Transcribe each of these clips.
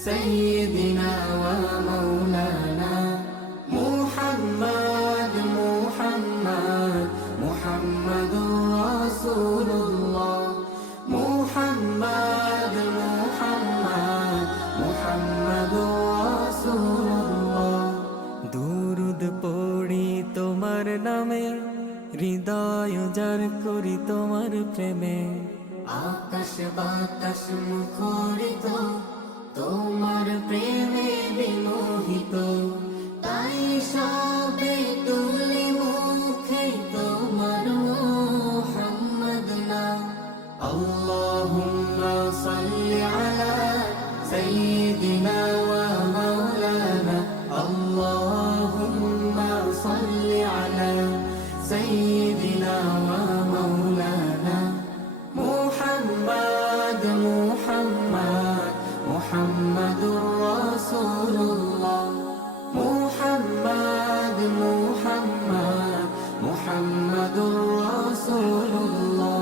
سيدنا ومولانا محمد محمد محمد رسول الله محمد محمد محمد رسول الله দুরুদ পড়ি তোমার নামে হৃদয় উজাড় করি তোমার প্রেমে আকাশ বাতাস মুখরিত তোমার প্রেমে বিমোহিত তাই সবে তুলি মুখে তোমার মুহাম্মদ নাম আল্লাহুম্মা সাল্লি আলা সাইয়্যিদিনা ওয়া মাওলানা আল্লাহুম্মা সাল্লি আলা সাইয়্যিদিনা ওয়া মাওলানা মুহাম্মদ মুহাম্মদ মুহাম্মাদুর রাসূলুল্লাহ মুহাম্মদ মুহাম্মদ মুহাম্মাদুর রাসূলুল্লাহ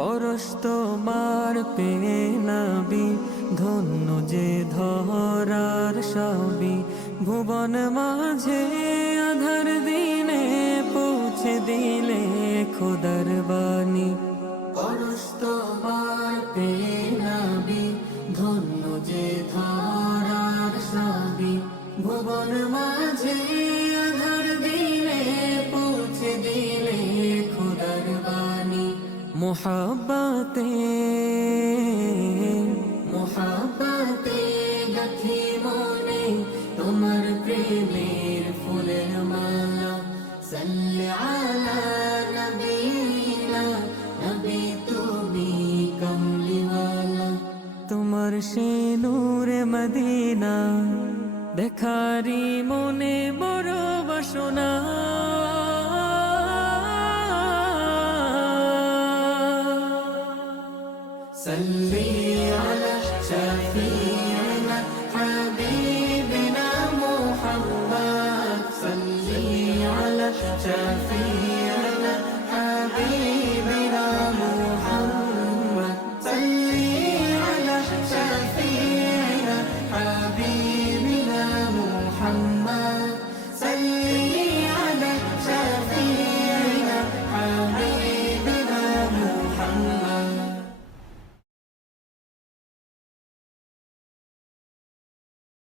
পরশ তোমার পেয়ে নবী ধন্য যে ধরার সবই ভুবন মাঝে আধার দিনে পৌঁছে দিলে খোদার বাণী পরশ তোমার পেয়ে নবী ধন্য যে ধরার সবই ভুবন মাঝে আধার দিনে পৌঁছে দিলে খোদার বাণী মোহাব্বতে মোহাব্বতে গাথি মনে তোমার প্রেমের ফুলের মালা সাল্লি আলা নবীনা নবী তুমি কমলিওয়ালা তোমার সে নূরে মদিনা দেখারি মনে বড় বাসনা صلي على شفيعنا حبيبنا محمد صلي على شفيعنا